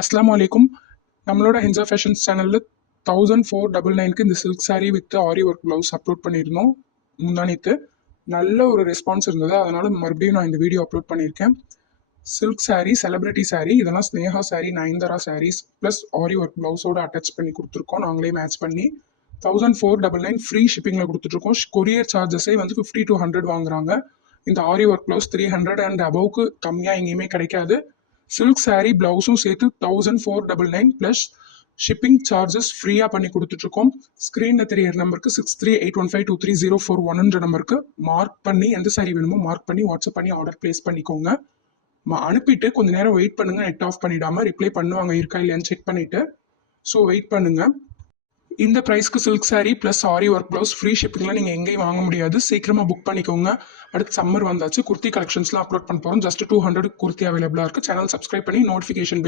அஸ்ஸலாமு அலைக்கும். நம்மளோட ஹின்சா ஃபேஷன்ஸ் சேனலில் 1499க்கு இந்த silk saree with aari work blouse upload பண்ணியிருந்தோம் முந்தானித்து. நல்ல ஒரு ரெஸ்பான்ஸ் இருந்தது, அதனால் மறுபடியும் நான் இந்த வீடியோ அப்லோட் பண்ணியிருக்கேன். சில்க் saree, செலிபிரிட்டி saree, இதெல்லாம் Sneha saree, Nayanthara sarees plus aari work ப்ளவுஸோடு அட்டாச் பண்ணி கொடுத்துருக்கோம். நாங்களே மேட்ச் பண்ணி 1499 ஃப்ரீ ஷிப்பிங்கில் கொடுத்துட்ருக்கோம். கொரியர் சார்ஜஸே வந்து 50 to 100 வாங்குறாங்க. இந்த ஆரி ஒர்க் ப்ளவுஸ் 300 அண்ட் அபவுக்கு கம்மியாக எங்கேயுமே கிடைக்காது. சில்க் saree ப்ளவுஸும் சேர்த்து 1499 ப்ளஸ் ஷிப்பிங் சார்ஜஸ் ஃப்ரீயாக பண்ணி கொடுத்துட்ருக்கோம். ஸ்க்ரீனில் தெரியற நம்பருக்கு 6381523041 நம்பருக்கு மார்க் பண்ணி எந்த saree வேணுமோ மார்க் பண்ணி வாட்ஸ்அப் பண்ணி ஆர்டர் ப்ளேஸ் பண்ணிக்கோங்க. அனுப்பிட்டு கொஞ்ச நேரம் வெயிட் பண்ணுங்க, நெட் ஆஃப் பண்ணிடாம ரிப்ளை பண்ணுவாங்க இருக்கா இல்லையான்னு செக் பண்ணிட்டு. ஸோ வெயிட் பண்ணுங்க. இந்த ப்ரைஸ்க்கு silk saree plus aari work blouse free ஷிப்பிங்கில் நீங்கள் எங்கேயும் வாங்க முடியாது. சீக்கிரமாக புக் பண்ணிக்கோங்க. அடுத்து சம்மர் வந்தாச்சு, குர்த்தி கலெக்ஷன்ஸ்லாம் அப்லோட் பண்ண போகிறோம். ஜஸ்ட் 200 குர்த்தி அவைலபிளாக இருக்குது. சேனல் சப்ஸ்கிரைப் பண்ணி நோட்டிஃபிகேஷன்